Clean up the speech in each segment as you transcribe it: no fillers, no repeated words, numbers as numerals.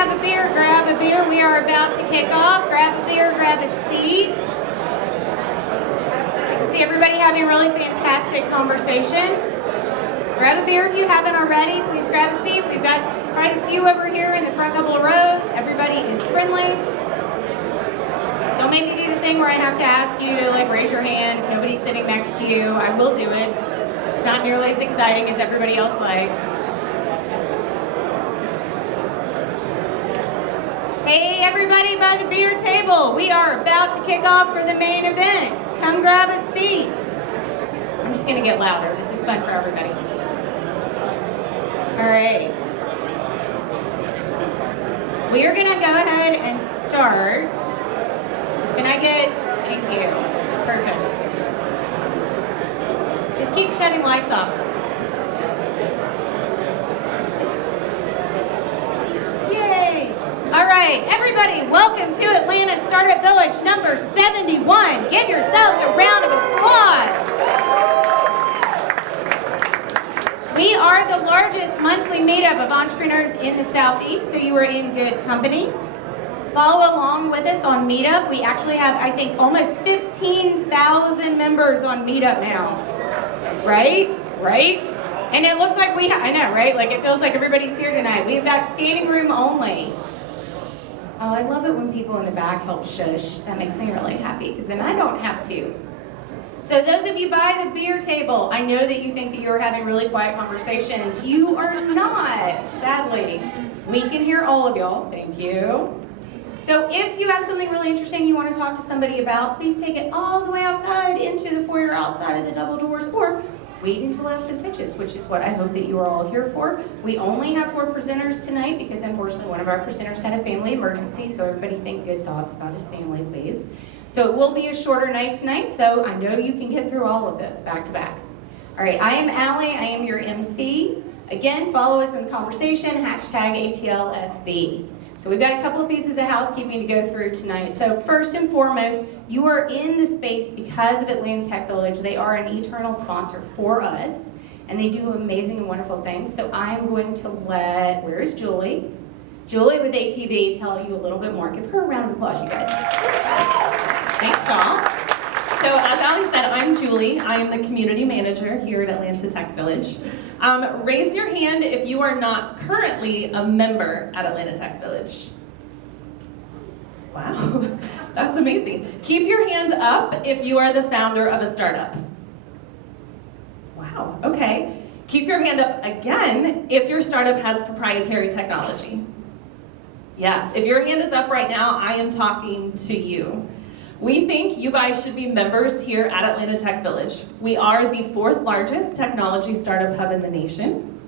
have a beer, grab a beer. We are about to kick off. Grab a beer, grab a seat. I can see everybody having really fantastic conversations. Grab a beer if you haven't already. Please grab a seat. We've got quite a few over here in the front couple of rows. Everybody is friendly. Don't make me do the thing where I have to ask you to raise your hand if nobody's sitting next to you. I will do it. It's not nearly as exciting as everybody else likes. Hey, everybody by the beer table. We are about to kick off for the main event. Come grab a seat. I'm just gonna get louder. This is fun for everybody. All right. We are gonna go ahead and start. Can I get, thank you. Perfect. Just keep shutting lights off. Yay! All right, everybody, welcome to Atlanta Startup Village number 71. Give yourselves a round of applause. We are the largest monthly meetup of entrepreneurs in the Southeast, so you are in good company. Follow along with us on Meetup. We actually have, I think, almost 15,000 members on Meetup now. Right? And it looks like I know, right? It feels like everybody's here tonight. We've got standing room only. Oh, I love it when people in the back help shush. That makes me really happy, because then I don't have to. So those of you by the beer table, I know that you think that you're having really quiet conversations. You are not, sadly. We can hear all of y'all. Thank you. So if you have something really interesting you want to talk to somebody about, please take it all the way outside into the foyer outside of the double doors, or wait until after the pitches, which is what I hope that you are all here for. We only have 4 presenters tonight because unfortunately one of our presenters had a family emergency, so everybody think good thoughts about his family, please. So it will be a shorter night tonight, so I know you can get through all of this back to back. All right, I am Allie, I am your MC. Again, follow us in the conversation, #ATLSV. So we've got a couple of pieces of housekeeping to go through tonight. So first and foremost, you are in the space because of Atlanta Tech Village. They are an eternal sponsor for us, and they do amazing and wonderful things. So I am going to let, where is Julie? Julie with ATV tell you a little bit more. Give her a round of applause, you guys. Thanks, y'all. So as Allie said, I'm Julie. I am the community manager here at Atlanta Tech Village. Raise your hand if you are not currently a member at Atlanta Tech Village. Wow, that's amazing. Keep your hand up if you are the founder of a startup. Wow, okay. Keep your hand up again if your startup has proprietary technology. Yes, if your hand is up right now, I am talking to you. We think you guys should be members here at Atlanta Tech Village. We are the 4th largest technology startup hub in the nation.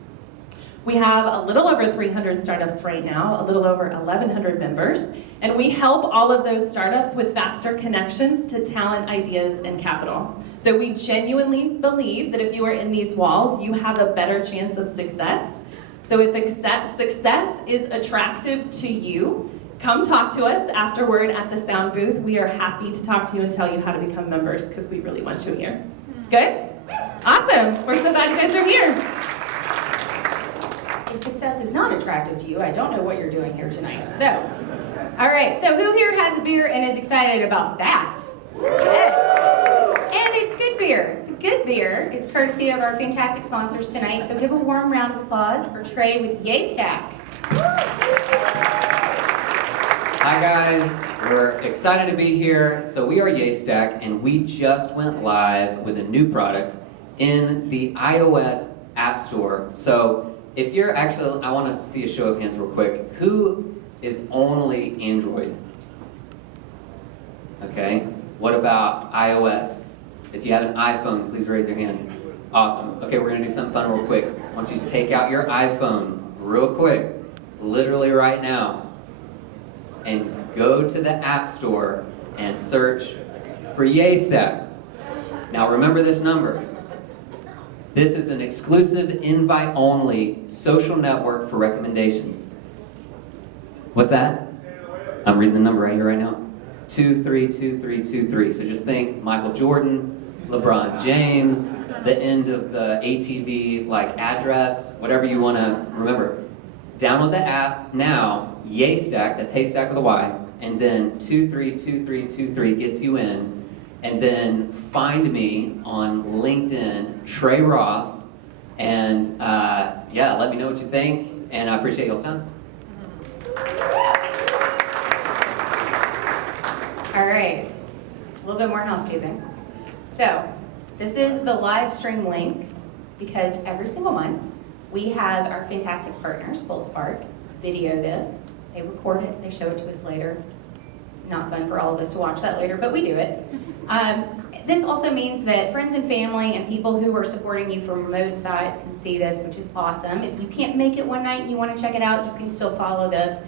We have a little over 300 startups right now, a little over 1,100 members, and we help all of those startups with faster connections to talent, ideas, and capital. So we genuinely believe that if you are in these walls, you have a better chance of success. So if success is attractive to you, come talk to us afterward at the sound booth. We are happy to talk to you and tell you how to become members because we really want you here. Good? Awesome. We're so glad you guys are here. If success is not attractive to you, I don't know what you're doing here tonight. So, all right. So who here has a beer and is excited about that? Yes. And it's good beer. The good beer is courtesy of our fantastic sponsors tonight. So give a warm round of applause for Trey with Yay Stack. Hi guys, we're excited to be here. So we are Yay Stack, and we just went live with a new product in the iOS App Store. So if you're actually, I want to see a show of hands real quick. Who is only Android? Okay, what about iOS? If you have an iPhone, please raise your hand. Awesome. Okay, we're gonna do something fun real quick. I want you to take out your iPhone real quick, literally right now, and go to the App Store and search for Yay Stack. Now remember this number. This is an exclusive invite-only social network for recommendations. What's that? I'm reading the number right here, right now. 232323. So just think Michael Jordan, LeBron James, the end of the ATV address, whatever you want to remember. Download the app now, Yaystack, that's Haystack with a Y, and then 232323 gets you in, and then find me on LinkedIn, Trey Roth, and yeah, let me know what you think, and I appreciate y'all's time. All right, a little bit more housekeeping. So, this is the live stream link, because every single month, we have our fantastic partners, PulseSpark, video this. They record it, they show it to us later. It's not fun for all of us to watch that later, but we do it. This also means that friends and family and people who are supporting you from remote sides can see this, which is awesome. If you can't make it one night and you want to check it out, you can still follow this.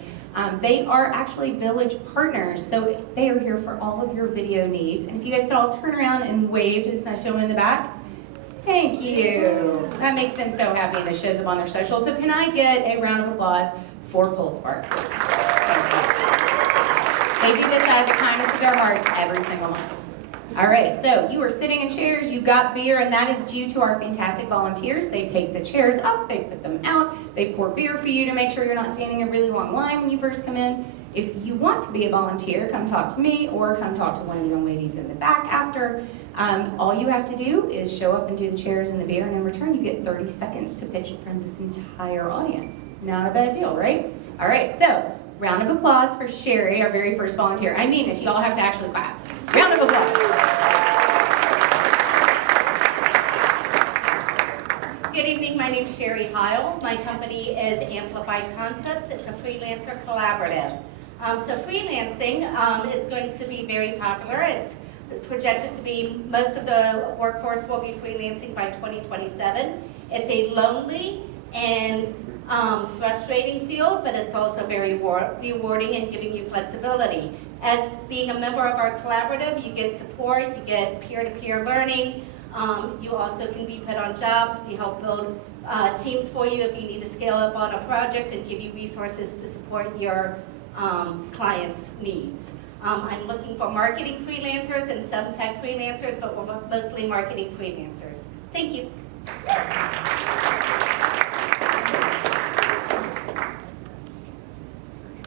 They are actually Village partners, so they are here for all of your video needs. And if you guys could all turn around and wave to this nice gentleman in the back. Thank you. That makes them so happy, and this shows up on their socials. So can I get a round of applause for PulseSpark, please? They do this out of the kindness of their hearts every single month. All right, so you are sitting in chairs, you got beer, and that is due to our fantastic volunteers. They take the chairs up, they put them out, they pour beer for you to make sure you're not standing in a really long line when you first come in. If you want to be a volunteer, come talk to me or come talk to one of the young ladies in the back after. All you have to do is show up and do the chairs and the beer, and in return you get 30 seconds to pitch in front of this entire audience. Not a bad deal, right? All right, so round of applause for Sherry, our very first volunteer. I mean this, you all have to actually clap. Round of applause. Good evening, my name is Sherry Heil. My company is Amplified Concepts. It's a freelancer collaborative. So freelancing is going to be very popular. It's projected to be, most of the workforce will be freelancing by 2027. It's a lonely and frustrating field, but it's also very rewarding and giving you flexibility. As being a member of our collaborative, you get support, you get peer-to-peer learning. You also can be put on jobs. We help build teams for you if you need to scale up on a project and give you resources to support your clients' needs. I'm looking for marketing freelancers and some tech freelancers, but we're mostly marketing freelancers. Thank you.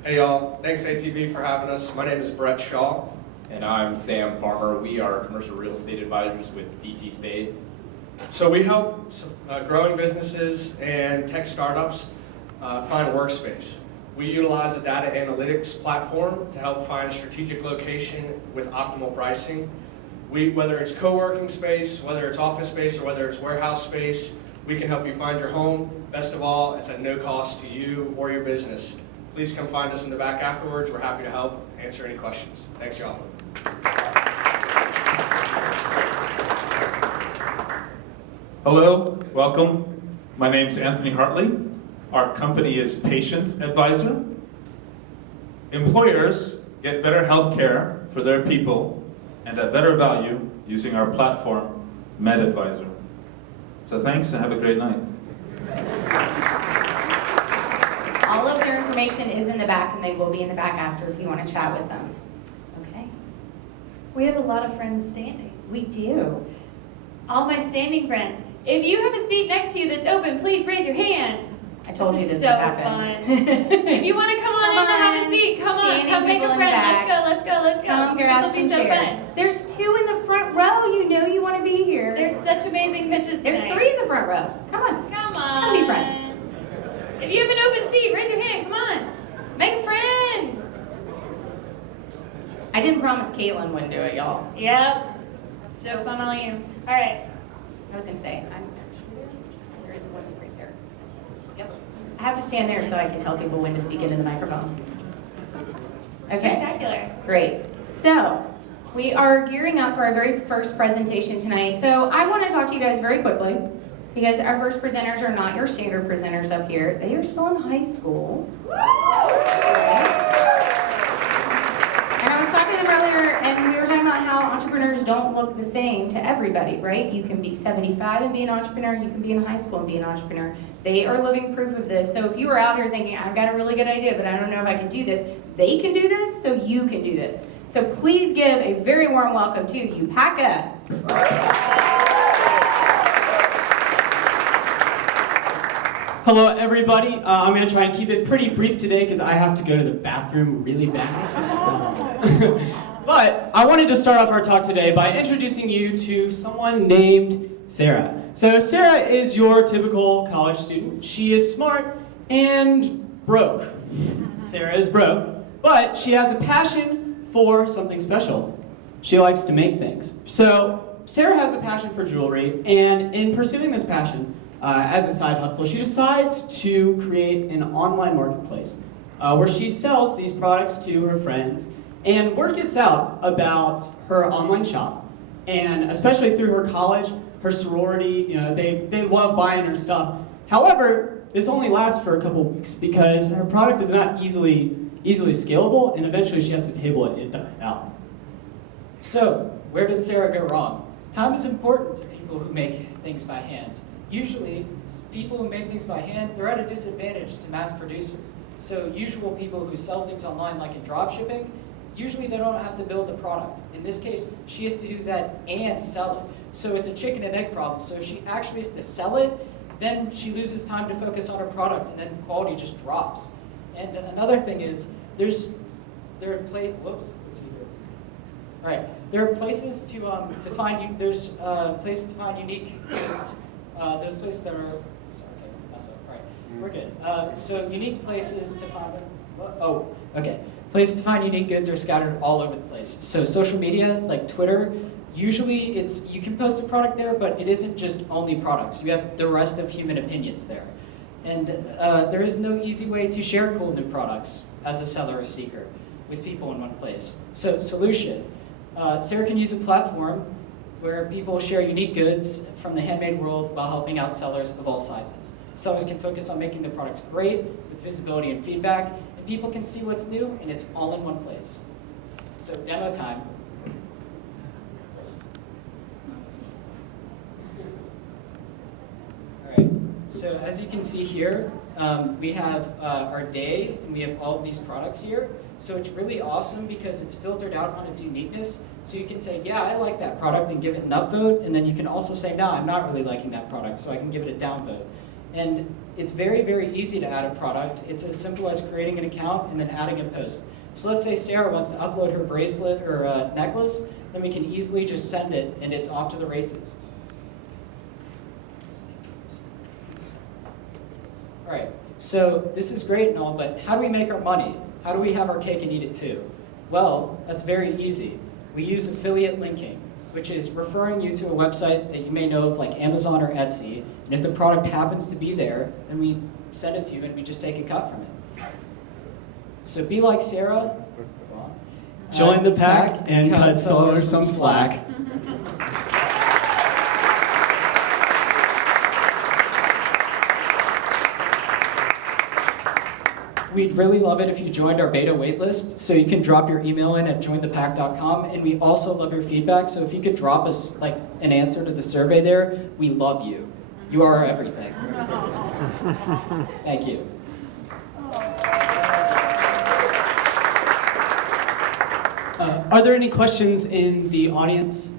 Hey y'all, thanks ATV for having us. My name is Brett Shaw. And I'm Sam Farmer. We are commercial real estate advisors with DT Spade. So we help growing businesses and tech startups find a workspace. We utilize a data analytics platform to help find strategic location with optimal pricing. Whether it's co-working space, whether it's office space, or whether it's warehouse space, we can help you find your home. Best of all, it's at no cost to you or your business. Please come find us in the back afterwards. We're happy to help answer any questions. Thanks, y'all. Hello, welcome. My name's Anthony Hartley. Our company is Patient Advisor. Employers get better health care for their people and at better value using our platform, MedAdvisor. So thanks and have a great night. All of their information is in the back, and they will be in the back after if you want to chat with them. Okay. We have a lot of friends standing. We do. All my standing friends. If you have a seat next to you that's open, please raise your hand. I told you This this is would so happen. fun. If you want to come on in and have a seat, come on. Standing Come make people a in the friend. back. Let's go, let's go, let's go. Come here, This have will be some so chairs. fun. There's 2 in the front row. You know you want to be here. There's such amazing pitches There's tonight. 3 in the front row. Come on. Come on. Come be friends. If you have an open seat, raise your hand. Come on. Make a friend. I didn't promise Caitlin wouldn't do it, y'all. Yep. Joke's on all you. All right. I was going to say, I'm actually there. There is one right there. Yep. I have to stand there so I can tell people when to speak into the microphone. Okay. Spectacular. Great. So, we are gearing up for our very first presentation tonight. So, I want to talk to you guys very quickly because our first presenters are not your standard presenters up here. They are still in high school. And I was talking to them earlier, and we were talking about how entrepreneurs don't look the same to everybody, right? You can be 75 and be an entrepreneur. You can be in high school and be an entrepreneur. They are living proof of this. So if you are out here thinking, I've got a really good idea, but I don't know if I can do this, they can do this, so you can do this. So please give a very warm welcome to Upaka. Hello, everybody. I'm going to try and keep it pretty brief today because I have to go to the bathroom really bad. But I wanted to start off our talk today by introducing you to someone named Sarah. So Sarah is your typical college student. She is smart and broke. Sarah is broke, but she has a passion for something special. She likes to make things. So Sarah has a passion for jewelry, and in pursuing this passion, as a side hustle, she decides to create an online marketplace where she sells these products to her friends, and word gets out about her online shop. And especially through her college, her sorority, they love buying her stuff. However, this only lasts for a couple weeks because her product is not easily scalable, and eventually she has to table it, it dies out. So, where did Sarah go wrong? Time is important to people who make things by hand. Usually, people who make things by hand, they're at a disadvantage to mass producers. So usual people who sell things online, like in dropshipping, usually they don't have to build the product. In this case, she has to do that and sell it. So it's a chicken and egg problem. So if she actually has to sell it, then she loses time to focus on her product, and then quality just drops. And another thing is, there are places to find places to find unique goods. There's places that are mess up. Right, we're good. So unique places to find. Places to find unique goods are scattered all over the place. So social media, like Twitter, usually you can post a product there, but it isn't just only products. You have the rest of human opinions there. And there is no easy way to share cool new products as a seller or seeker with people in one place. So solution, Sarah can use a platform where people share unique goods from the handmade world while helping out sellers of all sizes. Sellers can focus on making their products great with visibility and feedback, and people can see what's new, and it's all in one place. So demo time. All right, so as you can see here, we have our day, and we have all of these products here. So it's really awesome because it's filtered out on its uniqueness. So you can say, yeah, I like that product, and give it an upvote. And then you can also say, no, I'm not really liking that product, so I can give it a downvote. And it's very, very easy to add a product. It's as simple as creating an account and then adding a post. So let's say Sarah wants to upload her bracelet or necklace, then we can easily just send it, and it's off to the races. All right, so this is great and all, but how do we make our money? How do we have our cake and eat it too? Well, that's very easy. We use affiliate linking, which is referring you to a website that you may know of, like Amazon or Etsy, and if the product happens to be there, then we send it to you and we just take a cut from it. So be like Sarah. Join the pack and cut sellers some slack. We'd really love it if you joined our beta waitlist, so you can drop your email in at jointhepack.com, and we also love your feedback, so if you could drop us an answer to the survey there, we love you. You are our everything. Thank you. Are there any questions in the audience?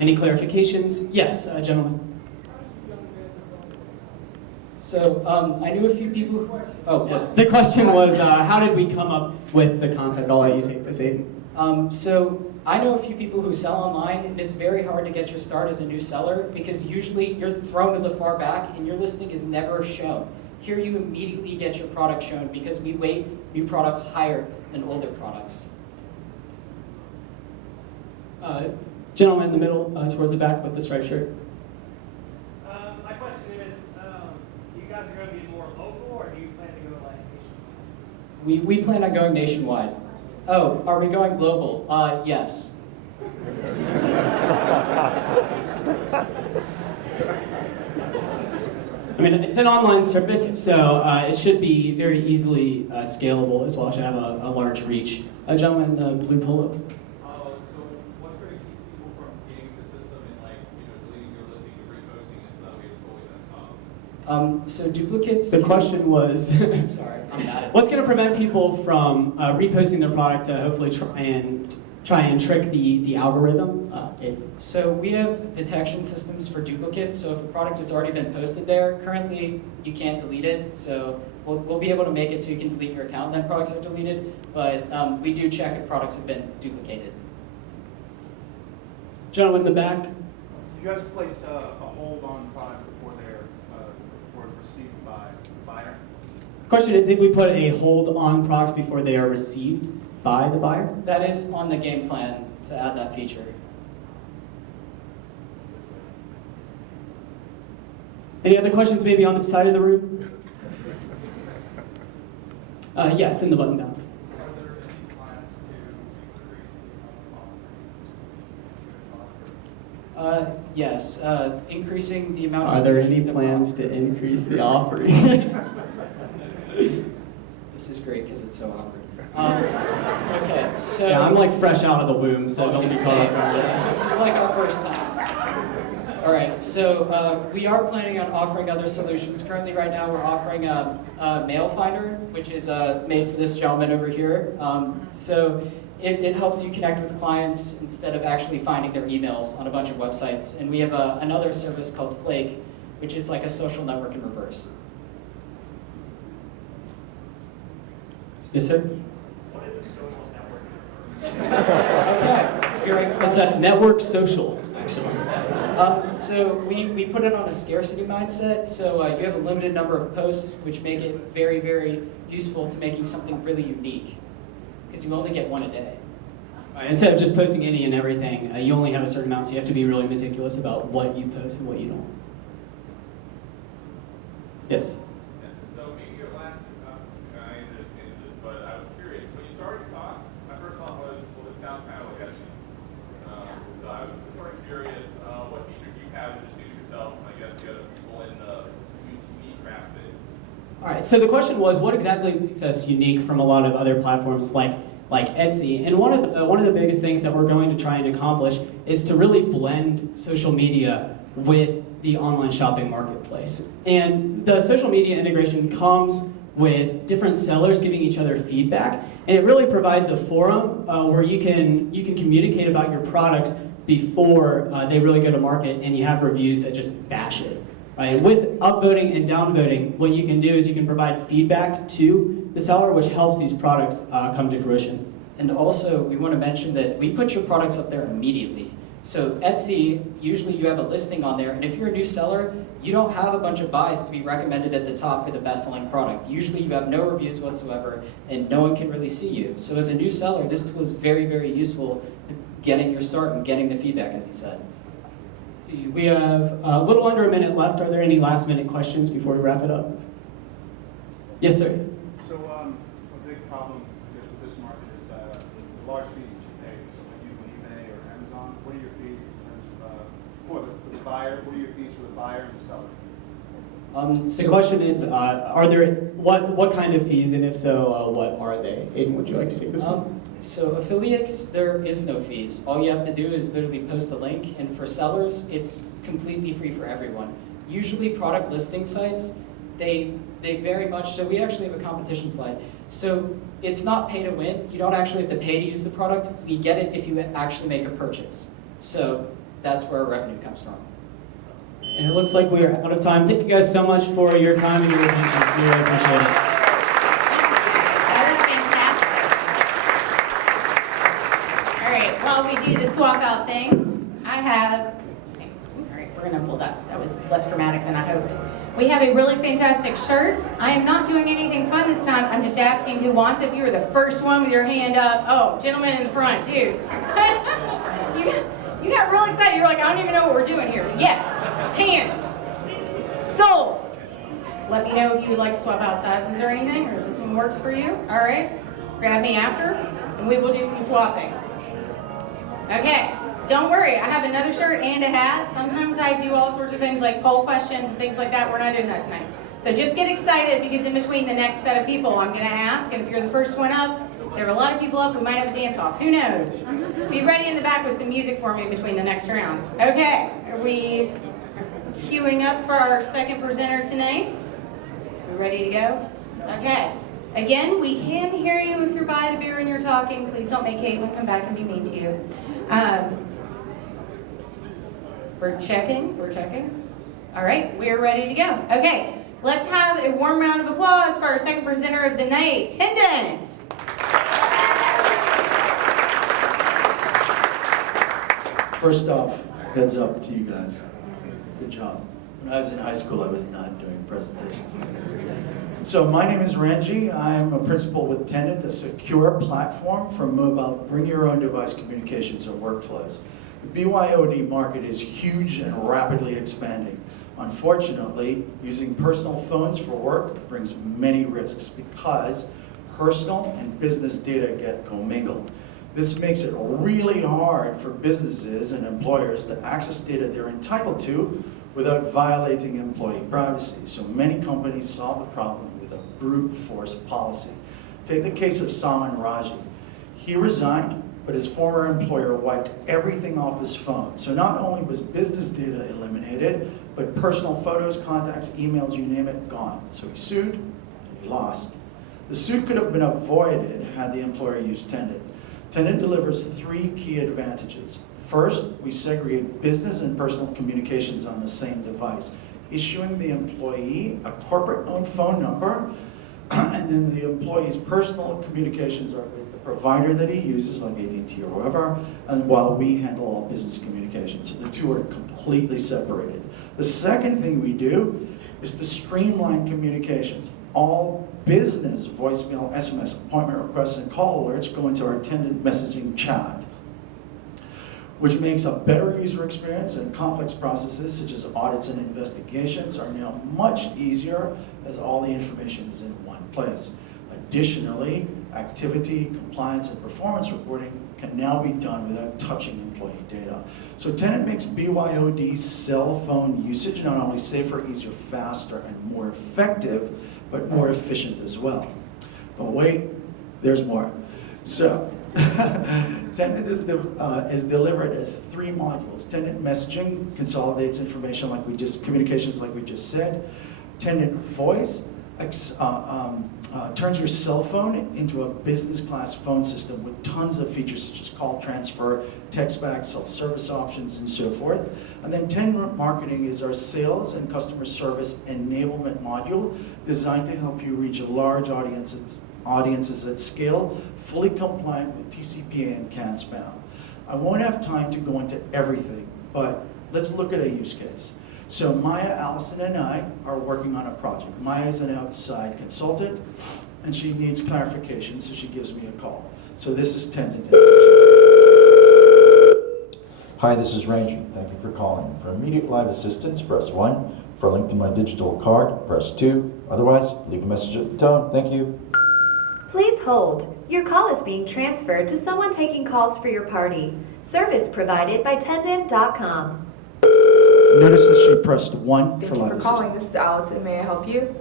Any clarifications? Yes, gentlemen. So I knew a few people who... Oh, yes. The question was, how did we come up with the concept? I'll let you take this, Aiden. So I know a few people who sell online, and it's very hard to get your start as a new seller because usually you're thrown to the far back and your listing is never shown. Here you immediately get your product shown because we weight new products higher than older products. Gentleman in the middle, towards the back with the striped shirt. My question is, you guys are going to be more local, or do you plan to go nationwide? We plan on going nationwide. Oh, are we going global? Yes. I mean, it's an online service, so it should be very easily scalable as well. It should have a large reach. A gentleman in the blue polo. So what's going to keep people from getting the system and deleting your listing and reposting it so that way it's always at the top? So duplicates... The question was... Sorry, I'm bad at what's going to prevent people from reposting their product to hopefully try and try and trick the algorithm. So we have detection systems for duplicates. So if a product has already been posted there, currently you can't delete it. So we'll be able to make it so you can delete your account and then products are deleted. But we do check if products have been duplicated. Gentleman in the back. You guys place a hold on products before they're received by the buyer? The question is if we put a hold on products before they are received by the buyer? That is on the game plan to add that feature. Any other questions maybe on the side of the room? Yes, in the button down. Are there any plans to increase the amount of Yes, increasing the amount of Are there any solutions that we're plans to increase the offering? This is great because it's so awkward. Okay, so Yeah, I'm like fresh out of the womb, so don't be caught same. off So guard. this is like our first time. All right, so we are planning on offering other solutions. Currently, right now, we're offering a mail finder, which is made for this gentleman over here. So it helps you connect with clients instead of actually finding their emails on a bunch of websites. And we have another service called Flake, which is like a social network in reverse. Yes, sir? What is a social network? Okay, that's a great It's a network social, actually. So we put it on a scarcity mindset. So you have a limited number of posts, which make it very, very useful to making something really unique, because you only get one a day. Right, instead of just posting any and everything, you only have a certain amount, so you have to be really meticulous about what you post and what you don't. Yes? So maybe your last, I understand this, but I was curious. When you started to talk, my first thought was, well, this sounds kind of like Etsy. So I was sort of curious, what features you have to distinguish yourself, and I guess the other people in the unique craft space. All right, so the question was, what exactly makes us unique from a lot of other platforms like Etsy? And one of the biggest things that we're going to try and accomplish is to really blend social media with the online shopping marketplace. And the social media integration comes with different sellers giving each other feedback, and it really provides a forum where you can communicate about your products before they really go to market, and you have reviews that just bash it. Right? With upvoting and downvoting, what you can do is you can provide feedback to the seller, which helps these products come to fruition. And also, we want to mention that we put your products up there immediately. So Etsy, usually you have a listing on there, and if you're a new seller, you don't have a bunch of buys to be recommended at the top for the best-selling product. Usually you have no reviews whatsoever, and no one can really see you. So as a new seller, this tool is very, very useful to getting your start and getting the feedback, as he said. See, we have a little under a minute left. Are there any last-minute questions before we wrap it up? Yes, sir. So a big problem with this market is the large fees that you pay. So when you use eBay or Amazon, what are your fees in terms of for the buyer? What are your fees for the buyer and the seller? The question is, are there what kind of fees, and if so, what are they? Aiden, would you like to take this one? So affiliates, there is no fees. All you have to do is literally post a link, and for sellers, it's completely free for everyone. Usually product listing sites, they very much, so we actually have a competition slide. So it's not pay to win. You don't actually have to pay to use the product. We get it if you actually make a purchase. So that's where our revenue comes from. And it looks like we're out of time. Thank you guys so much for your time and your attention. We really appreciate it. That was fantastic. All right, while we do the swap out thing, I have, all right, we're gonna pull that. That was less dramatic than I hoped. We have a really fantastic shirt. I am not doing anything fun this time. I'm just asking who wants it. If you were the first one with your hand up, oh, gentleman in the front, dude. You got real excited. You were like, I don't even know what we're doing here. Yes, hands, sold. Let me know if you would like to swap out sizes or anything, or if this one works for you. All right, grab me after, and we will do some swapping. Okay, don't worry. I have another shirt and a hat. Sometimes I do all sorts of things like poll questions and things like that. We're not doing that tonight. So just get excited, because in between the next set of people, I'm going to ask, and if you're the first one up, there are a lot of people up, we might have a dance-off. Who knows? Be ready in the back with some music for me between the next rounds. Okay, are we queuing up for our second presenter tonight? We ready to go? Okay, Again, we can hear you if you're by the beer and you're talking. Please don't make Caitlin come back and be mean to you. We're checking. All right, we're ready to go. Okay, let's have a warm round of applause for our second presenter of the night, Tendent. First off, heads up to you guys. Good job. When I was in high school, I was not doing presentations like this. So my name is Renji. I'm a principal with Tendent, a secure platform for mobile bring your own device communications and workflows. The BYOD market is huge and rapidly expanding. Unfortunately, using personal phones for work brings many risks because personal and business data get commingled. This makes it really hard for businesses and employers to access data they're entitled to without violating employee privacy. So many companies solve the problem with a brute force policy. Take the case of Salman Raji. He resigned, but his former employer wiped everything off his phone. So not only was business data eliminated, but personal photos, contacts, emails, you name it, gone. So he sued, and he lost. The suit could have been avoided had the employer used Tendent. Tendent delivers 3 key advantages. First, we segregate business and personal communications on the same device, issuing the employee a corporate-owned phone number, and then the employee's personal communications are with the provider that he uses, like AT&T or whoever, and while we handle all business communications. So the two are completely separated. The second thing we do is to streamline communications. All business voicemail, SMS, appointment requests, and call alerts go into our Tendent messaging chat, which makes a better user experience, and complex processes such as audits and investigations are now much easier as all the information is in one place. Additionally, activity, compliance, and performance reporting can now be done without touching employee data. So Tendent makes BYOD cell phone usage not only safer, easier, faster, and more effective, but more efficient as well. But wait, there's more. So, Tendent is delivered as 3 modules. Tendent messaging consolidates information communications like we just said. Tendent voice turns your cell phone into a business class phone system with tons of features such as call transfer, text back, self-service options, and so forth. And then Tendent marketing is our sales and customer service enablement module designed to help you reach large audiences at scale, fully compliant with TCPA and CAN-SPAM. I won't have time to go into everything, but let's look at a use case. So Maya, Allison, and I are working on a project. Maya is an outside consultant, and she needs clarification, so she gives me a call. So this is Tendent. Hi, this is Ranger. Thank you for calling. For immediate live assistance, press 1. For a link to my digital card, press 2. Otherwise, leave a message at the tone. Thank you. Please hold. Your call is being transferred to someone taking calls for your party. Service provided by Tendent.com. Notice that she pressed 1 for live assistance. Thank you for calling. This is Allison. May I help you?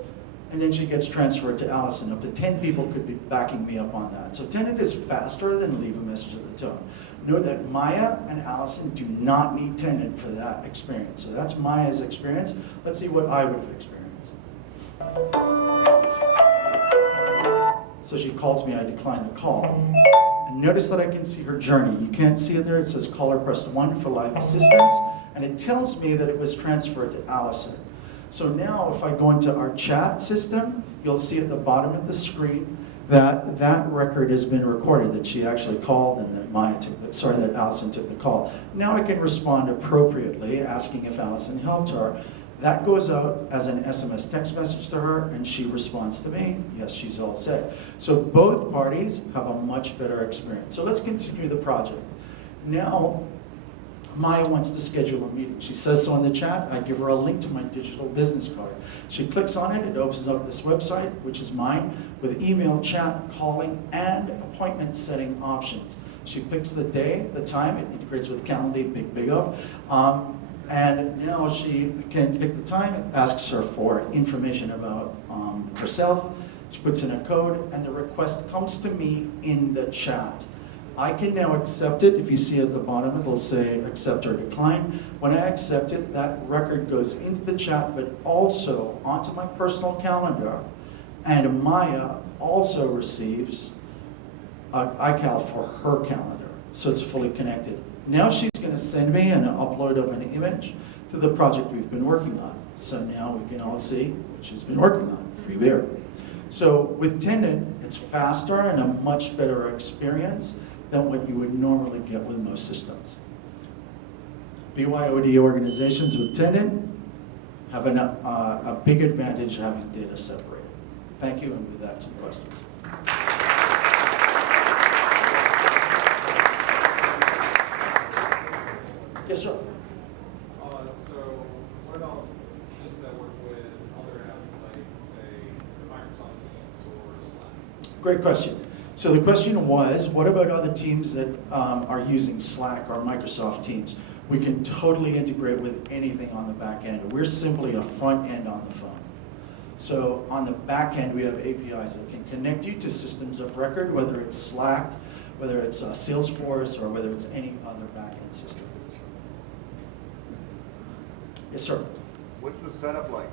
And then she gets transferred to Allison. Up to 10 people could be backing me up on that. So Tendent is faster than leave a message at the tone. Note that Maya and Allison do not need Tendent for that experience. So that's Maya's experience. Let's see what I would have experienced. So she calls me, I decline the call. And notice that I can see her journey. You can't see it there. It says caller pressed 1 for live assistance. And it tells me that it was transferred to Allison. So now if I go into our chat system, you'll see at the bottom of the screen that that record has been recorded, that she actually called and that that Allison took the call. Now I can respond appropriately, asking if Allison helped her. That goes out as an SMS text message to her, and she responds to me, yes, she's all set. So both parties have a much better experience. So let's continue the project. Now, Maya wants to schedule a meeting. She says so in the chat. I give her a link to my digital business card. She clicks on it. It opens up this website, which is mine, with email, chat, calling, and appointment setting options. She picks the day, the time. It integrates with Calendly, big up. And now she can pick the time. It asks her for information about herself. She puts in a code, and the request comes to me in the chat. I can now accept it. If you see at the bottom, it'll say accept or decline. When I accept it, that record goes into the chat, but also onto my personal calendar. And Maya also receives iCal for her calendar, so it's fully connected. Now she's going to send me an upload of an image to the project we've been working on. So now we can all see what she's been working on, free beer. So with Tendon, it's faster and a much better experience than what you would normally get with most systems. BYOD organizations with Tendon have a big advantage having data separated. Thank you, and with that, some questions. Yes, sir. So what about teams that work with other apps like, say, Microsoft Teams or Slack? Great question. So the question was, what about other teams that are using Slack or Microsoft Teams? We can totally integrate with anything on the back end. We're simply a front end on the phone. So on the back end, we have APIs that can connect you to systems of record, whether it's Slack, whether it's Salesforce, or whether it's any other back end system. Yes, sir. What's the setup like?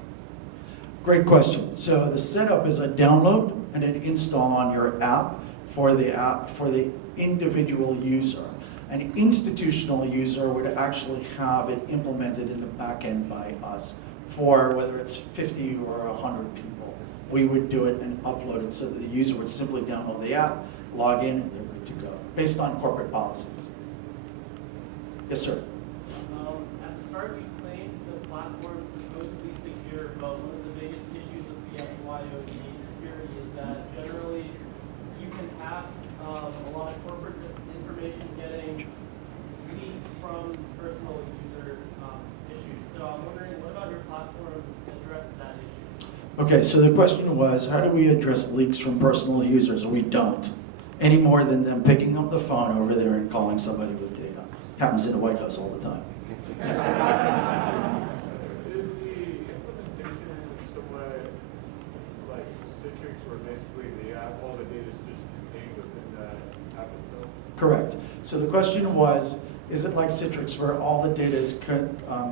Great question. So the setup is a download and an install on your app for the individual user. An institutional user would actually have it implemented in the back end by us for whether it's 50 or 100 people. We would do it and upload it so that the user would simply download the app, log in, and they're good to go, based on corporate policies. Yes, sir. At the start, you claimed the platform is supposed to be secure, but one of the biggest issues with the BYOD security is that generally you can have a lot of corporate information getting leaked from personal user issues. So I'm wondering, what about your platform addresses that issue? Okay, so the question was, how do we address leaks from personal users? We don't. Any more than them picking up the phone over there and calling somebody with data. Happens in the White House all the time. Is the implementation somewhere like Citrix, where basically the app, all the data is just contained within the app itself? Correct. So the question was, is it like Citrix where all the data is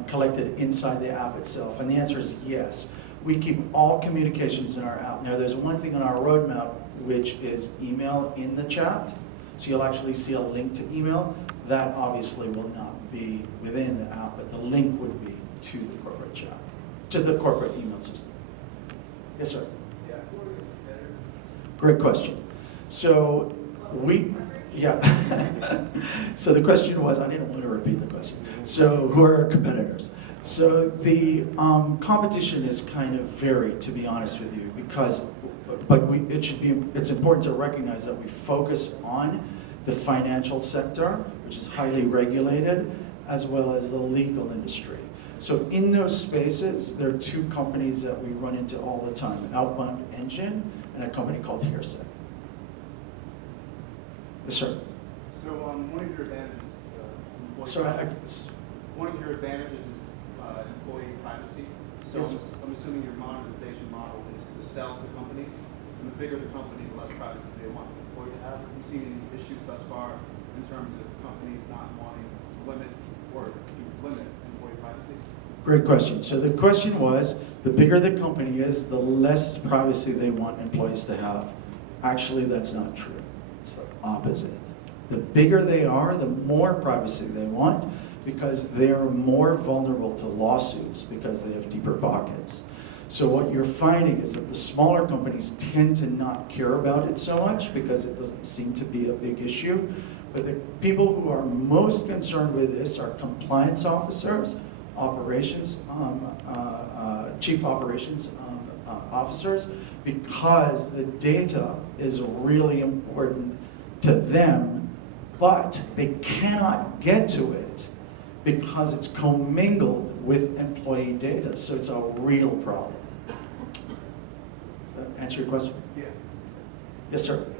collected inside the app itself? And the answer is yes. We keep all communications in our app. Now there's one thing on our roadmap, which is email in the chat. So you'll actually see a link to email. That obviously will not be within the app, but the link would be to the corporate chat, to the corporate email system. Yes, sir? Yeah, who are your competitors? Great question. So so the question was, I didn't want to repeat the question. So who are our competitors? So the competition is kind of varied, to be honest with you, because, it's important to recognize that we focus on the financial sector, which is highly regulated, as well as the legal industry. So in those spaces, there are two companies that we run into all the time, Outbound Engine and a company called Hearsay. Yes, sir. So one of your advantages, one of your advantages is employee privacy. So Yes. I'm assuming your monetization model is to sell to companies, and the bigger the company, the less privacy they want the employee to have. Have you seen any issues thus far in terms of companies not wanting to limit employee privacy? Great question. So the question was, the bigger the company is, the less privacy they want employees to have. Actually, that's not true. It's the opposite. The bigger they are, the more privacy they want, because they're more vulnerable to lawsuits because they have deeper pockets. So what you're finding is that the smaller companies tend to not care about it so much because it doesn't seem to be a big issue. But the people who are most concerned with this are compliance officers, chief operations officers, because the data is really important to them, but they cannot get to it because it's commingled with employee data. So it's a real problem. Does that answer your question? Yeah. Yes, sir. So the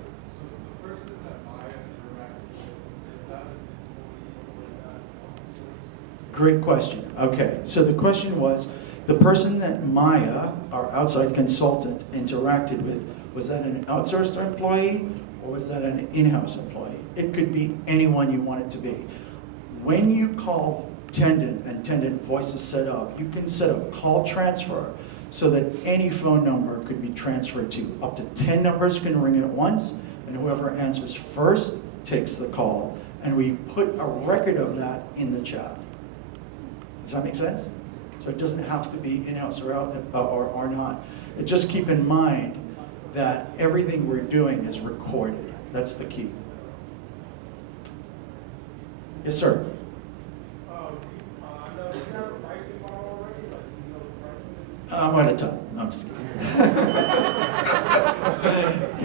person that Maya interacted with, is that an employee or is that outsourced? Great question. Okay, so the question was, the person that Maya, our outside consultant, interacted with, was that an outsourced employee or was that an in-house employee? It could be anyone you want it to be. When you call Tendon and Tendon Voice is set up, you can set up call transfer so that any phone number could be transferred to. Up to 10 numbers can ring at once, and whoever answers first takes the call, and we put a record of that in the chat. Does that make sense? So it doesn't have to be in-house or out or not. Just keep in mind that everything we're doing is recorded. That's the key. Yes, sir. I'm out of time. No, I'm just kidding.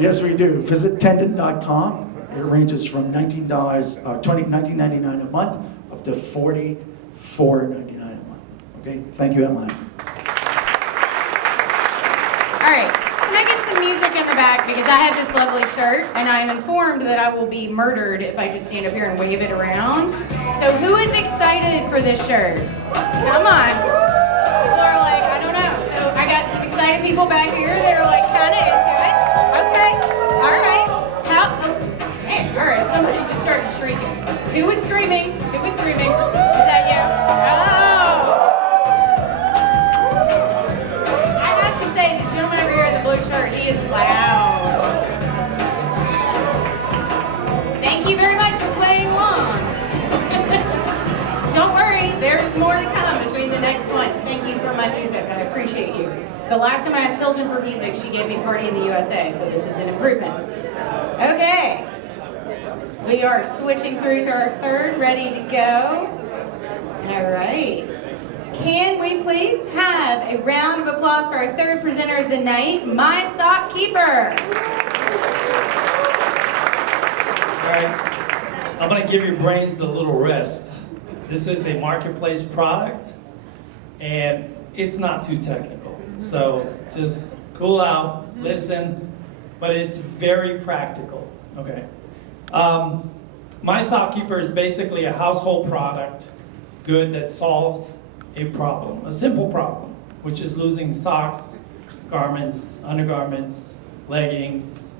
Yes, we do. Visit Tendon.com. It ranges from $19.99 a month up to $44.99 a month. Okay, thank you, Atlanta. All right, can I get some music in the back because I have this lovely shirt and I am informed that I will be murdered if I just stand up here and wave it around. So who is excited for this shirt? Come on. People are like, I don't know. So I got some excited people back here that are like kind of into it. Okay, all right. All right, somebody just started shrieking. Who was screaming? Who was screaming? Is that you? Oh! I have to say, this gentleman over here in the blue shirt, he is loud. Thank you very much for playing along. Don't worry, there's more to come between the next ones. Thank you for my music. I appreciate you. The last time I asked Hilton for music, she gave me Party in the USA, so this is an improvement. Okay. We are switching through to our third, ready to go. All right. Can we please have a round of applause for our third presenter of the night, My Sock Keeper? All right. I'm going to give your brains a little rest. This is a marketplace product, and it's not too technical. So just cool out, listen, but it's very practical. Okay. My Sock Keeper is basically a household product good that solves a problem, a simple problem, which is losing socks, garments, undergarments, leggings,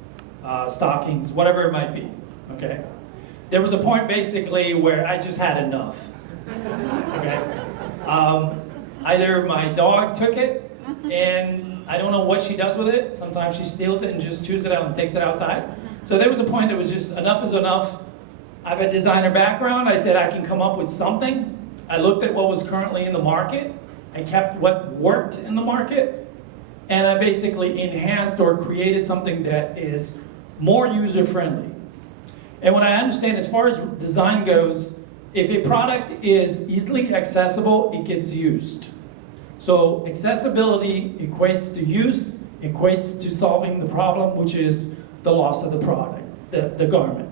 stockings, whatever it might be, okay? There was a point basically where I just had enough, okay? Either my dog took it and I don't know what she does with it. Sometimes she steals it and just chews it out and takes it outside. So there was a point that was just enough is enough. I have a designer background. I said I can come up with something. I looked at what was currently in the market. I kept what worked in the market. And I basically enhanced or created something that is more user-friendly. And what I understand as far as design goes, if a product is easily accessible, it gets used. So accessibility equates to use, equates to solving the problem, which is the loss of the product, the garment.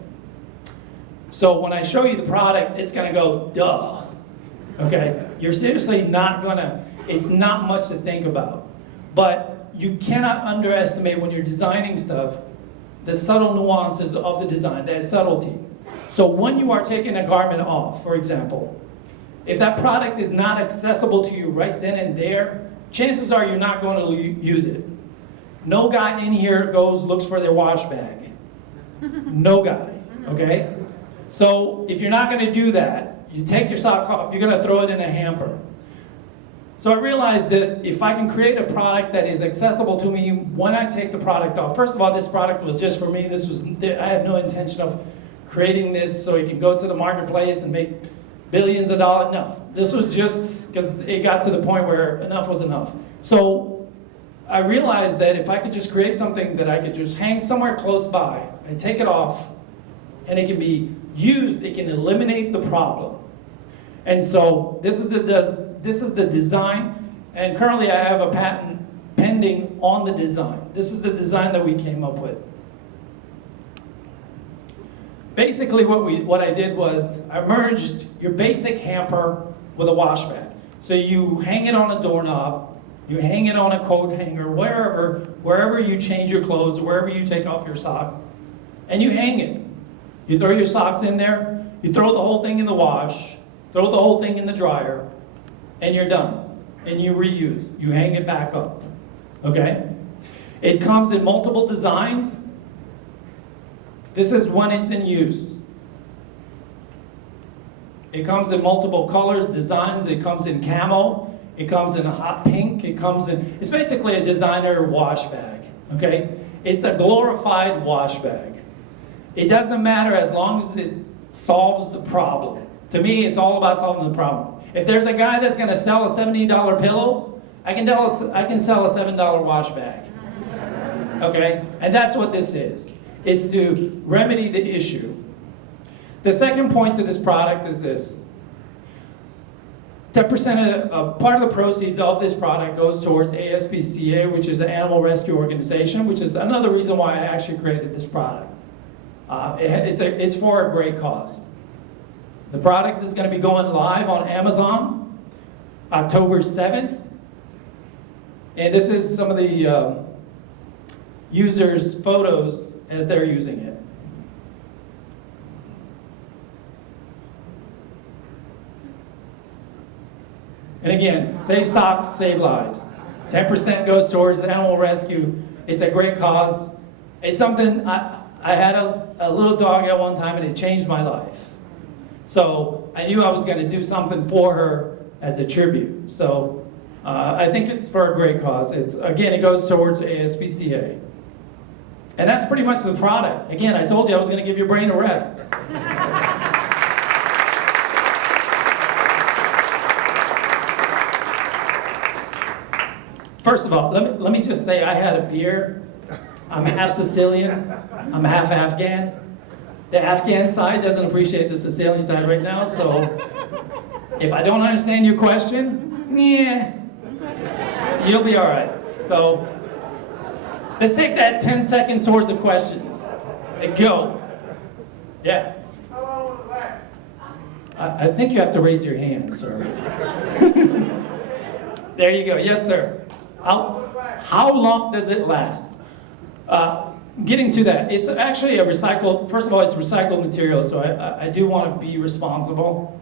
So when I show you the product, it's gonna go, duh, okay? You're seriously not gonna, it's not much to think about. But you cannot underestimate when you're designing stuff, the subtle nuances of the design, that subtlety. So when you are taking a garment off, for example, if that product is not accessible to you right then and there, chances are you're not going to use it. No guy in here looks for their wash bag. No guy, okay? So if you're not going to do that, you take your sock off, you're going to throw it in a hamper. So I realized that if I can create a product that is accessible to me when I take the product off, first of all, this product was just for me. I had no intention of creating this so you can go to the marketplace and make billions of dollars. No, this was just because it got to the point where enough was enough. So I realized that if I could just create something that I could just hang somewhere close by and take it off, and it can be used, it can eliminate the problem. And so this is the design, and currently I have a patent pending on the design. This is the design that we came up with. Basically what I did was I merged your basic hamper with a wash bag. So you hang it on a doorknob, you hang it on a coat hanger, wherever you change your clothes, or wherever you take off your socks, and you hang it. You throw your socks in there, you throw the whole thing in the wash, throw the whole thing in the dryer, and you're done. And you reuse. You hang it back up. Okay? It comes in multiple designs. This is when it's in use. It comes in multiple colors, designs. It comes in camo. It comes in a hot pink. It's basically a designer wash bag, okay? It's a glorified wash bag. It doesn't matter as long as it solves the problem. To me, it's all about solving the problem. If there's a guy that's gonna sell a $70 pillow, I can sell a $7 wash bag, okay? And that's what this is to remedy the issue. The second point to this product is this. 10% of part of the proceeds of this product goes towards ASPCA, which is an animal rescue organization, which is another reason why I actually created this product. It's for a great cause. The product is going to be going live on Amazon October 7th. And this is some of the users' photos as they're using it. And again, save socks, save lives. 10% goes towards animal rescue. It's a great cause. It's something, I had a little dog at one time and it changed my life. So I knew I was gonna do something for her as a tribute. So I think it's for a great cause. Again, it goes towards ASPCA. And that's pretty much the product. Again, I told you I was gonna give your brain a rest. First of all, let me just say I had a beer. I'm half Sicilian, I'm half Afghan. The Afghan side doesn't appreciate the Sicilian side right now, so if I don't understand your question, yeah, you'll be all right. So let's take that 10 seconds towards the questions and go. Yeah. How long will it last? I think you have to raise your hand, sir. There you go. Yes, sir. How long does it last? Getting to that, it's actually a recycled, first of all, it's recycled material, so I do want to be responsible.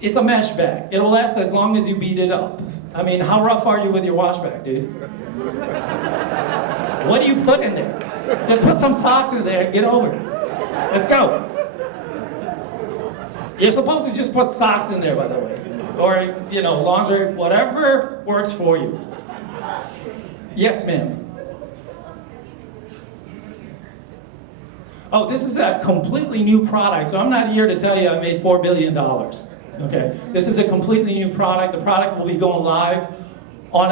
It's a mesh bag. It'll last as long as you beat it up. I mean, how rough are you with your wash bag, dude? What do you put in there? Just put some socks in there, get over it. Let's go. You're supposed to just put socks in there, by the way. Or, you know, laundry, whatever works for you. Yes, ma'am. Oh, this is a completely new product, so I'm not here to tell you I made $4 billion. Okay, this is a completely new product. The product will be going live on,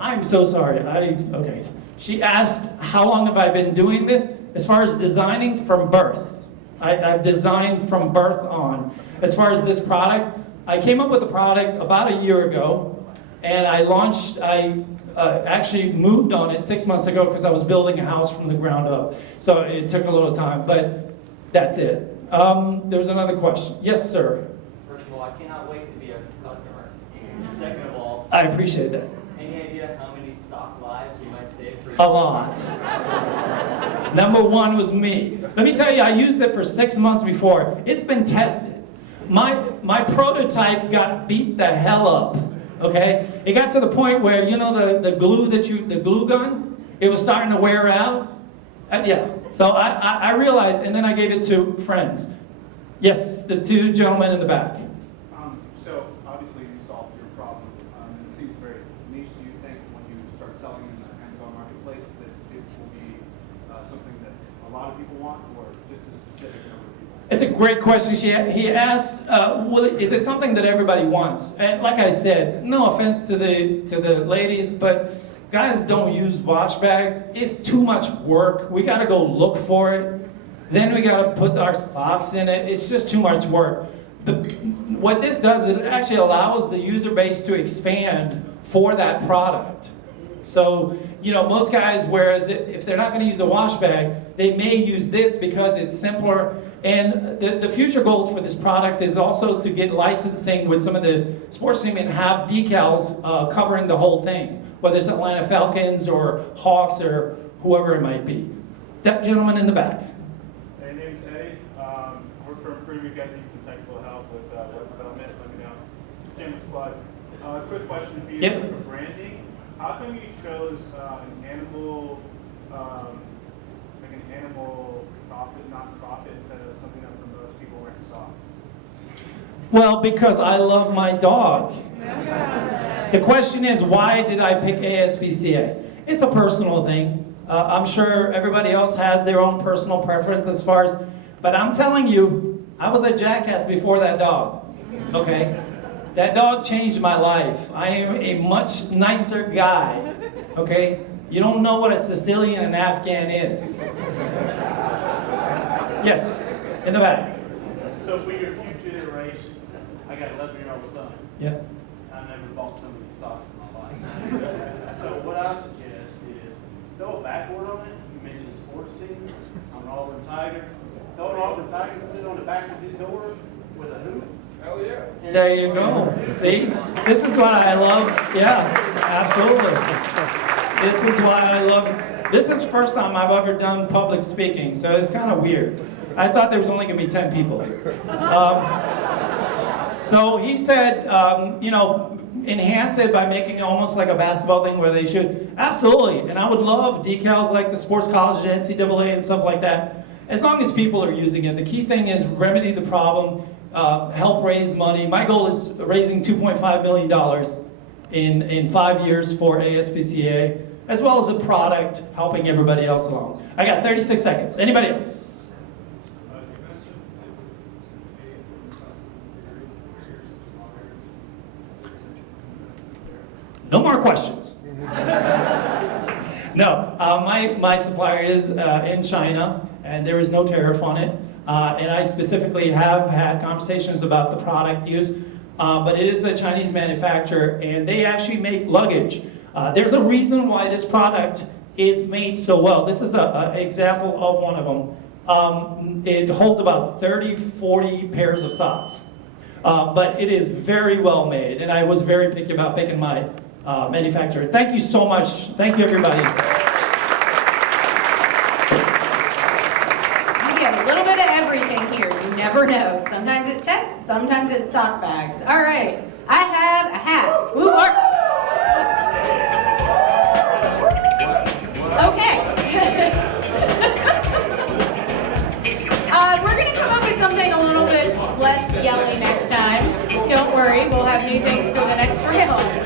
I'm so sorry, okay. She asked, how long have I been doing this? As far as designing from birth. I've designed from birth on. As far as this product, I came up with the product about a year ago, and I actually moved on it 6 months ago because I was building a house from the ground up. So it took a little time, but that's it. There's another question. Yes, sir. First of all, I cannot wait to be a customer. Second of all, I appreciate that. Any idea how many sock lives you might save for A lot. Number one was me. Let me tell you, I used it for 6 months before. It's been tested. My prototype got beat the hell up. Okay, it got to the point where, you know, the glue gun, it was starting to wear out. Yeah, so I realized, and then I gave it to friends. Yes, the two gentlemen in the back. So obviously you solved your problem. It seems very niche. Do you think when you start selling in the Amazon marketplace that it will be something that a lot of people want, or just a specific number of people? It's a great question. He asked, is it something that everybody wants? And like I said, no offense to the ladies, but guys don't use wash bags. It's too much work. We gotta go look for it. Then we gotta put our socks in it. It's just too much work. What this does, it actually allows the user base to expand for that product. So, you know, most guys, whereas if they're not gonna use a wash bag, they may use this because it's simpler. And the future goals for this product is also to get licensing with some of the sports teams and have decals covering the whole thing, whether it's Atlanta Falcons or Hawks or whoever it might be. That gentleman in the back. Hey, name's Eddie. Work for Improving, guys need some technical help with web development. Let me know. Jim Squad. Quick question for you. Yep. For branding. How come you chose an animal, like an animal profit, not profit, instead of something that promotes people wearing socks? Well, because I love my dog. The question is, why did I pick ASPCA? It's a personal thing. I'm sure everybody else has their own personal preference as far as, but I'm telling you, I was a jackass before that dog, okay? That dog changed my life. I am a much nicer guy, okay? You don't know what a Sicilian and Afghan is. Yes, in the back. So for your future iteration, I got an 11-year-old son. Yeah. I never bought so many socks in my life. So what I suggest is throw a backboard on it. You mentioned the sports team. I'm an Auburn Tiger. Throw an Auburn Tiger, put it on the back of his door with a hoop. Hell yeah. There you go. See? This is what I love. Yeah, absolutely. This is why I love, this is the first time I've ever done public speaking, so it's kind of weird. I thought there was only going to be 10 people here. So he said, you know, enhance it by making it almost like a basketball thing where they should. Absolutely. And I would love decals like the Sports College, NCAA, and stuff like that, as long as people are using it. The key thing is remedy the problem, help raise money. My goal is raising $2.5 million in 5 years for ASPCA, as well as a product helping everybody else along. I got 36 seconds. Anybody else? No more questions. No, my supplier is in China, and there is no tariff on it. And I specifically have had conversations about the product use, but it is a Chinese manufacturer, and they actually make luggage. There's a reason why this product is made so well. This is an example of one of them. It holds about 30, 40 pairs of socks. But it is very well made, and I was very picky about picking my manufacturer. Thank you so much. Thank you, everybody. You get a little bit of everything here. You never know. Sometimes it's tech, sometimes it's sock bags. All right, I have a hat. Ooh, okay. We're going to come up with something a little bit less yelly next time. Don't worry, we'll have new things for the next round.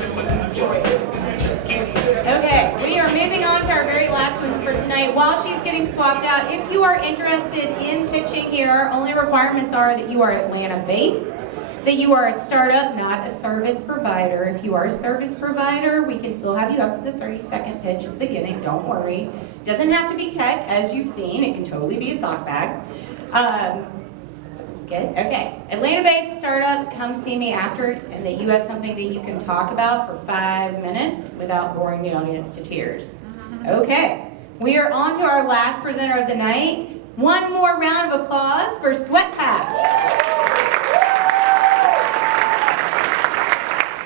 Okay, we are moving on to our very last ones for tonight. While she's getting swapped out, if you are interested in pitching here, our only requirements are that you are Atlanta-based, that you are a startup, not a service provider. If you are a service provider, we can still have you up for the 30-second pitch at the beginning. Don't worry. It doesn't have to be tech, as you've seen. It can totally be a sock bag. Good. Okay. Atlanta-based startup, come see me after, and that you have something that you can talk about for 5 minutes without boring the audience to tears. Okay. We are on to our last presenter of the night. One more round of applause for Sweatpack.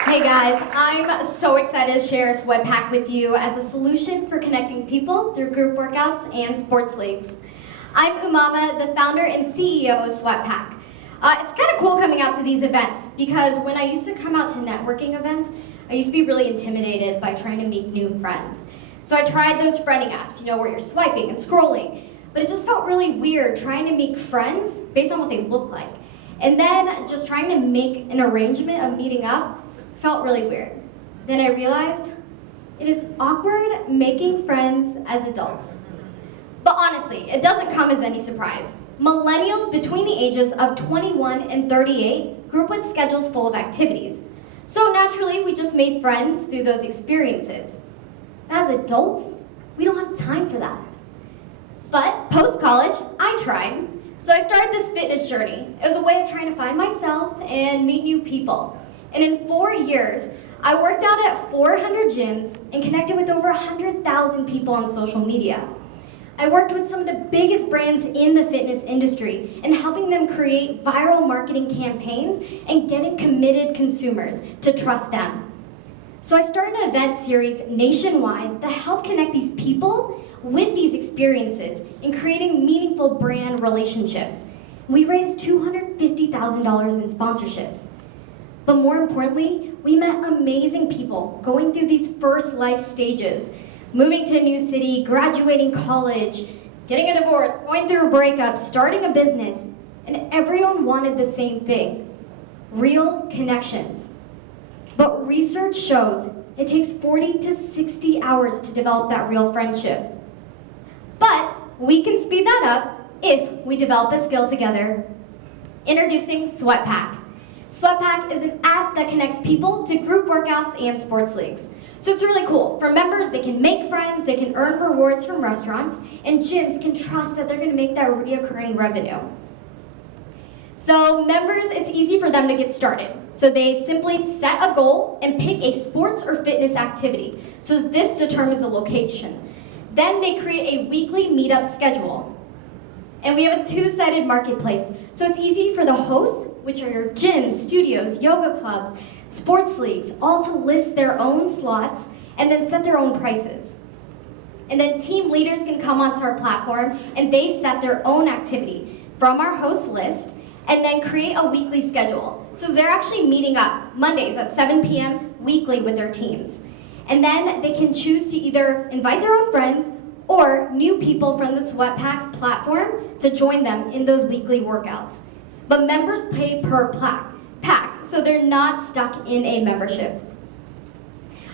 Hey guys, I'm so excited to share Sweatpack with you as a solution for connecting people through group workouts and sports leagues. I'm Umama, the founder and CEO of Sweatpack. It's kind of cool coming out to these events because when I used to come out to networking events, I used to be really intimidated by trying to make new friends. So I tried those friending apps, you know, where you're swiping and scrolling, but it just felt really weird trying to make friends based on what they look like. And then just trying to make an arrangement of meeting up felt really weird. Then I realized it is awkward making friends as adults. But honestly, it doesn't come as any surprise. Millennials between the ages of 21 and 38 grew up with schedules full of activities. So naturally, we just made friends through those experiences. As adults, we don't have time for that. But post-college, I tried. So I started this fitness journey. It was a way of trying to find myself and meet new people. And in 4 years, I worked out at 400 gyms and connected with over 100,000 people on social media. I worked with some of the biggest brands in the fitness industry and helping them create viral marketing campaigns and getting committed consumers to trust them. So I started an event series nationwide that helped connect these people with these experiences in creating meaningful brand relationships. We raised $250,000 in sponsorships. But more importantly, we met amazing people going through these first life stages, moving to a new city, graduating college, getting a divorce, going through a breakup, starting a business, and everyone wanted the same thing, real connections. But research shows it takes 40 to 60 hours to develop that real friendship. But we can speed that up if we develop a skill together. Introducing SweatPack. SweatPack is an app that connects people to group workouts and sports leagues. So it's really cool. For members, they can make friends, they can earn rewards from restaurants, and gyms can trust that they're gonna make that reoccurring revenue. So members, it's easy for them to get started. So they simply set a goal and pick a sports or fitness activity. So this determines the location. Then they create a weekly meetup schedule. And we have a two-sided marketplace. So it's easy for the hosts, which are your gyms, studios, yoga clubs, sports leagues, all to list their own slots and then set their own prices. And then team leaders can come onto our platform and they set their own activity from our host list and then create a weekly schedule. So they're actually meeting up Mondays at 7 p.m. weekly with their teams. And then they can choose to either invite their own friends or new people from the SweatPack platform to join them in those weekly workouts. But members pay per pack, so they're not stuck in a membership.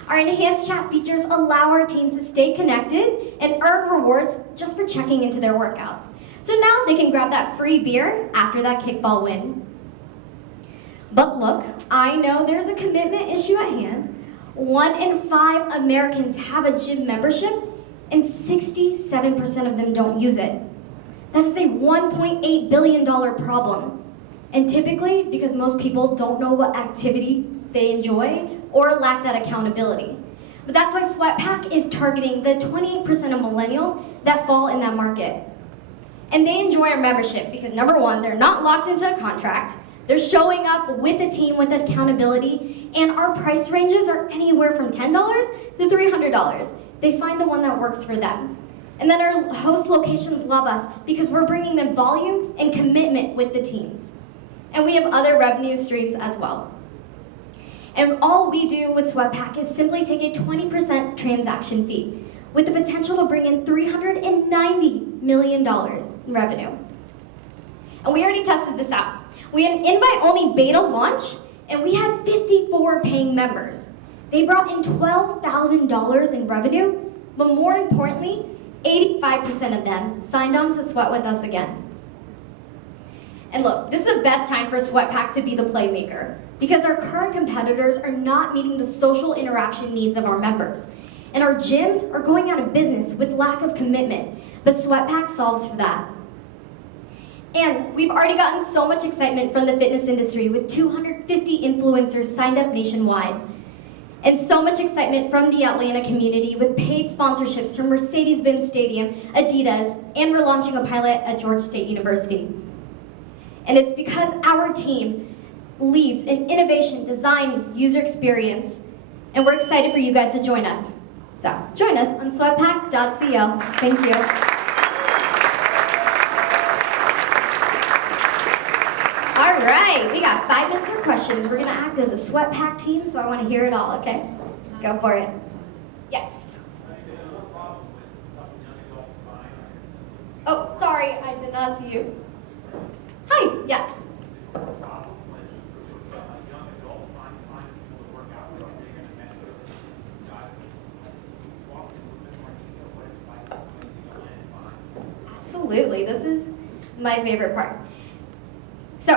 Our enhanced chat features allow our teams to stay connected and earn rewards just for checking into their workouts. So now they can grab that free beer after that kickball win. But look, I know there's a commitment issue at hand. 1 in 5 Americans have a gym membership, and 67% of them don't use it. That is a $1.8 billion problem. And typically, because most people don't know what activities they enjoy or lack that accountability. But that's why SweatPack is targeting the 28% of millennials that fall in that market. And they enjoy our membership because number one, they're not locked into a contract, they're showing up with the team with accountability, and our price ranges are anywhere from $10 to $300. They find the one that works for them. And then our host locations love us because we're bringing them volume and commitment with the teams. And we have other revenue streams as well. And all we do with SweatPack is simply take a 20% transaction fee with the potential to bring in $390 million in revenue. And we already tested this out. We had an invite-only beta launch, and we had 54 paying members. They brought in $12,000 in revenue, but more importantly, 85% of them signed on to sweat with us again. And look, this is the best time for SweatPack to be the playmaker because our current competitors are not meeting the social interaction needs of our members. And our gyms are going out of business with lack of commitment, but SweatPack solves for that. And we've already gotten so much excitement from the fitness industry with 250 influencers signed up nationwide. And so much excitement from the Atlanta community with paid sponsorships from Mercedes-Benz Stadium, Adidas, and we're launching a pilot at Georgia State University. And it's because our team leads in innovation, design, user experience, and we're excited for you guys to join us. So join us on sweatpack.co. Thank you. All right, we got 5 minutes for questions. We're gonna act as a SweatPack team, so I wanna hear it all, okay? Go for it. Yes. Oh, sorry, I did not see you. Hi, yes. Absolutely, this is my favorite part. So,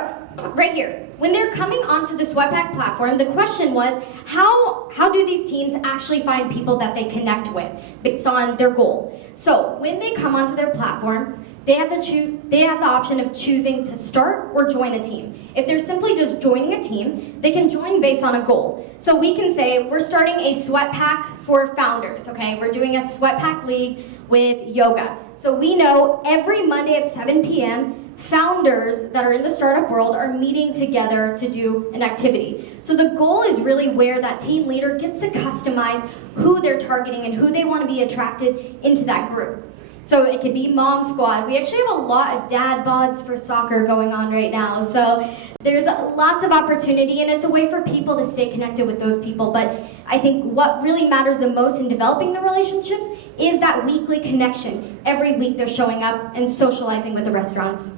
right here, when they're coming onto the SweatPack platform, the question was, how do these teams actually find people that they connect with based on their goal? So, when they come onto their platform, they have the option of choosing to start or join a team. If they're simply just joining a team, they can join based on a goal. So we can say, we're starting a SweatPack for founders, okay? We're doing a SweatPack league with yoga. So we know every Monday at 7 p.m., founders that are in the startup world are meeting together to do an activity. So the goal is really where that team leader gets to customize who they're targeting and who they want to be attracted into that group. So it could be Mom Squad. We actually have a lot of dad bods for soccer going on right now. So there's lots of opportunity, and it's a way for people to stay connected with those people. But I think what really matters the most in developing the relationships is that weekly connection. Every week they're showing up and socializing with the restaurants.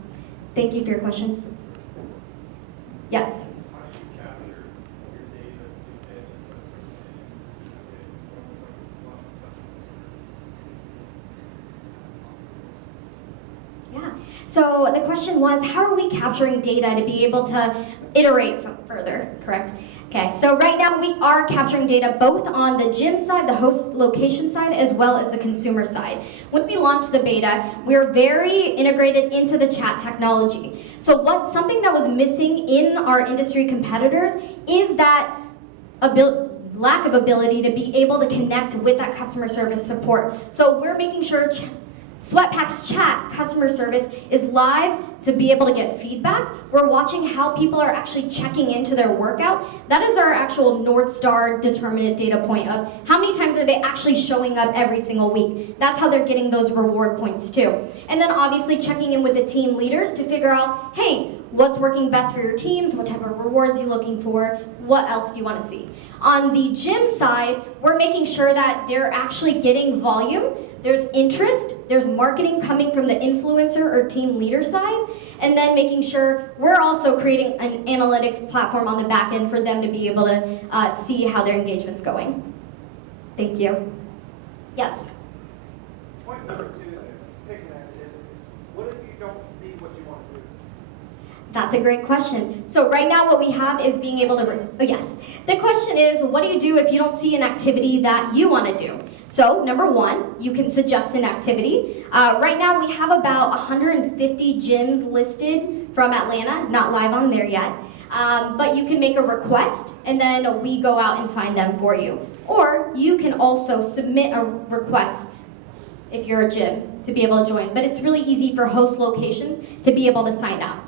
Thank you for your question. Yes? How do So the question was, how are we capturing data to be able to iterate further, correct? Okay, so right now we are capturing data both on the gym side, the host location side, as well as the consumer side. When we launched the beta, we were very integrated into the chat technology. So something that was missing in our industry competitors is that lack of ability to be able to connect with that customer service support. So we're making sure SweatPack's chat customer service is live to be able to get feedback. We're watching how people are actually checking into their workout. That is our actual North Star determinant data point of how many times are they actually showing up every single week. That's how they're getting those reward points too. And then obviously checking in with the team leaders to figure out, hey, what's working best for your teams? What type of rewards are you looking for? What else do you want to see? On the gym side, we're making sure that they're actually getting volume. There's interest, there's marketing coming from the influencer or team leader side, and then making sure we're also creating an analytics platform on the back end for them to be able to see how their engagement's going. Thank you. Yes? Point number 2, picking that is, what if you don't see what you want to do? That's a great question. So right now what we have is being able to, yes. The question is, what do you do if you don't see an activity that you want to do? So number 1, you can suggest an activity. Right now we have about 150 gyms listed from Atlanta, not live on there yet. But you can make a request and then we go out and find them for you. Or you can also submit a request if you're a gym to be able to join. But it's really easy for host locations to be able to sign up.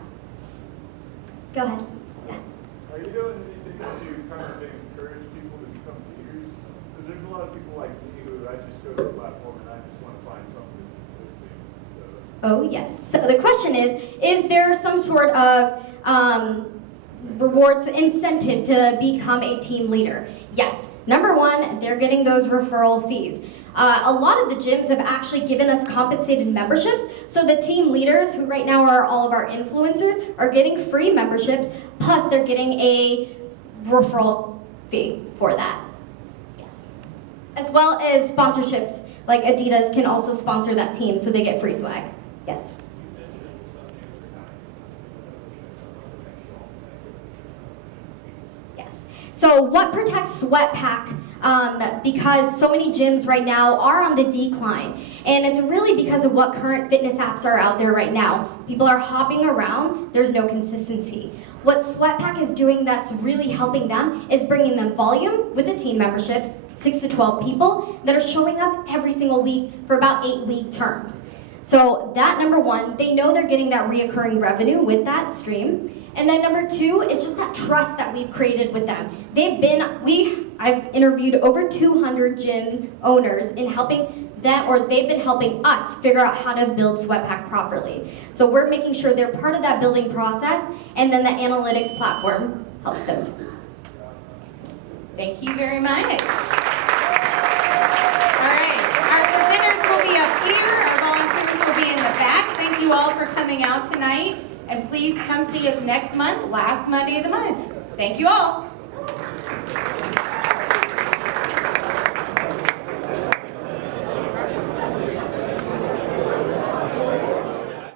Go ahead. Yes. Are you doing anything to kind of encourage people to become peers? Because there's a lot of people like me who I just go to the platform and I just want to find something interesting. So. Oh yes. So the question is there some sort of rewards incentive to become a team leader? Yes. Number 1, they're getting those referral fees. A lot of the gyms have actually given us compensated memberships, so the team leaders, who right now are all of our influencers, are getting free memberships, plus they're getting a referral fee for that. Yes. As well as sponsorships, like Adidas can also sponsor that team, so they get free swag. Yes. So what protects SweatPack? Because so many gyms right now are on the decline. And it's really because of what current fitness apps are out there right now. People are hopping around, there's no consistency. What SweatPack is doing that's really helping them is bringing them volume with the team memberships, 6 to 12 people that are showing up every single week for about 8-week terms. So that number 1, they know they're getting that reoccurring revenue with that stream. And then number 2 is just that trust that we've created with them. I've interviewed over 200 gym owners in helping them, or they've been helping us figure out how to build SweatPack properly. So we're making sure they're part of that building process, and then the analytics platform helps them. Thank you very much. All right, our presenters will be up here, our volunteers will be in the back. Thank you all for coming out tonight. And please come see us next month, last Monday of the month. Thank you all.